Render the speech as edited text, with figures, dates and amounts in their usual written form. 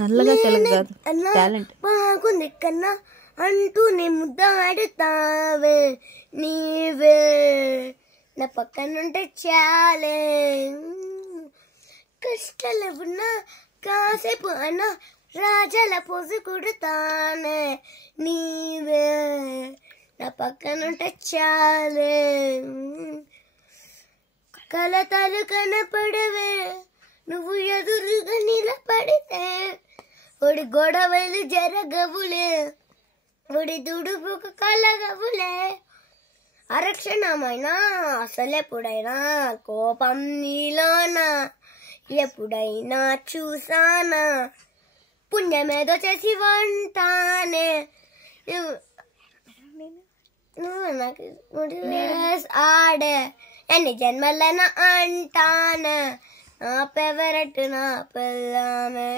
నల్లగా తెలగదు టాలెంట్ బాగుంది కన్నా అంటూ నీ ముద్దాడుతావే నీవే నా పక్కనుంటే చాలే కష్టాలు ఉన్నా కాసేపు అన్నా రాజాల పోసి కుడతానే నీవే నా పక్కనుంటే చాలే కలతలు కనపడవే నువ్వు ఎదురుగా నిలబడితే ఒడి గొడవలు జరగవులే ఒడి దుడుపుకు కలగవులే అరక్షణమైనా అసలెప్పుడైనా కోపం నీలోనా ఎప్పుడైనా చూసానా పుణ్యమేదో చేసి వంటానే నువ్వు నాకు ఆడే ఎన్ని జన్మలైనా అంటానే నా ఫేవరెట్ నా పిల్లమే